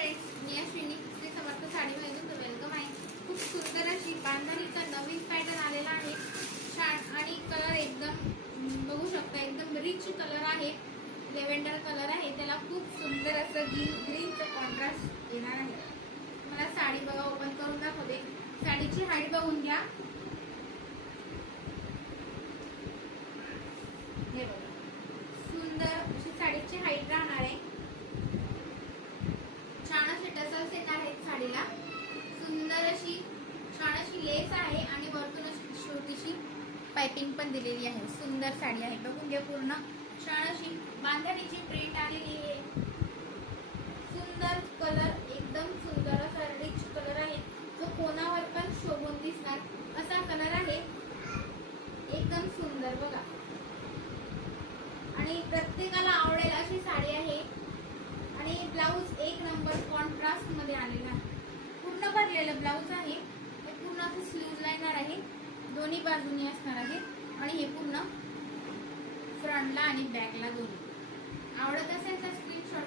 Friends, मी अश्विनी श्री समर्थ साडीमध्ये तुमचं welcome आहे. खूप सुंदर अशी बांधणीचा नवीन पॅटर्न आलेला आहे. छान आणि कलर एकदम बघू शकता, एकदम रिच कलर आहे. लेव्हेंडर कलर आहे. त्याला खूप सुंदर असं ग्रीनचं कॉन्ट्रास्ट येणार आहे. मला साडी बघा ओपन करून दाखवते. साडीची हाईट बघून घ्या. हे बघा, सुंदर अशी साडीची हाईट राहणार आहे. छान असे टसल्स येणार आहेत साडीला. सुंदर अशी छान अशी लेस आहे आणि वरतून अशी छोटीशी पाइपिंग पण दिलेली आहे. सुंदर साडी आहे, बघून घ्या पूर्ण. छान अशी बांधणीची प्रिंट आलेली आहे. सुंदर कलर, एकदम सुंदर असा रिच कलर आहे. जो कोणावर पण शोभून दिसणार असा कलर आहे. एकदम सुंदर बघा, आणि प्रत्येकाला आवडेल अशी साडी आहे. आणि ब्लाऊज एक नंबर कॉन्ट्रास्ट मध्ये आलेला आहे. पूर्ण भरलेलं ब्लाऊज आहे. हे पूर्ण असं स्लीव्हला येणार आहे, दोन्ही बाजूनी असणार आहे. आणि हे पूर्ण फ्रंटला आणि बॅकला दोन्ही. आवडत असेल तर स्क्रीनशॉट